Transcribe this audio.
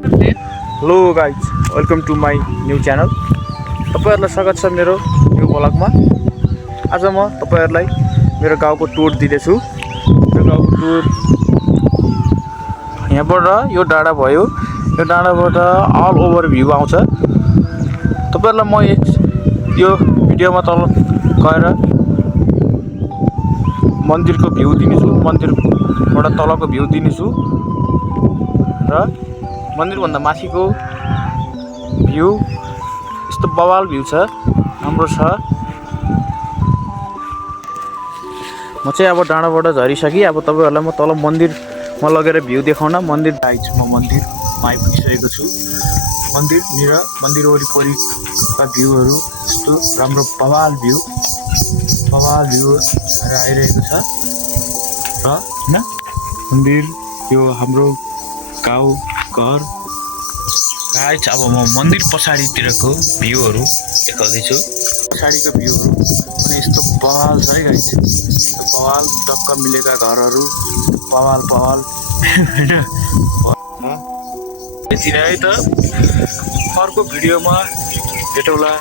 Hello guys, welcome to my new channel. तपाईहरुलाई स्वागत छ मेरो न्यू ब्लगमा। आज म तपाईहरुलाई मेरो गाउँको टुर दिँदैछु। यो गाउँको टुर यहाँबाट यो डाँडा भयो, यो डाँडाबाट अल ओभर भ्यू आउँछ। तपाईहरुलाई म यो भिडियोमा तल गएर मन्दिरको भ्यू दिनेछु, मन्दिरबाट तलको भ्यू दिनेछु र मन्दिरभन्दा माथिको भ्यू यस्तो बवाल भ्यू छ, राम्रो छ। म चाहिँ अब डाँडाबाट झरिसकेँ। अब तपाईहरुलाई म तल मन्दिरमा लगेर भ्यू देखाउन मन्दिर गाइज म मन्दिरमा आइपुगिसकेको छु। मन्दिर वरिपरिका भ्यूहरू यस्तो राम्रो बवाल भ्यू आइरहेको छ र हैन मन्दिर यो हाम्रो गाउँ घर गाइज। अब म मन्दिर पछाडितिरको भ्यूहरू देखाउँदैछु। पछाडिको भ्यूहरू पनि यस्तो बवाल छ है गाइज, यस्तो बवाल डक्क मिलेका घरहरू बवाल हैन। यति नै है त, अर्को भिडियोमा भेटौँला।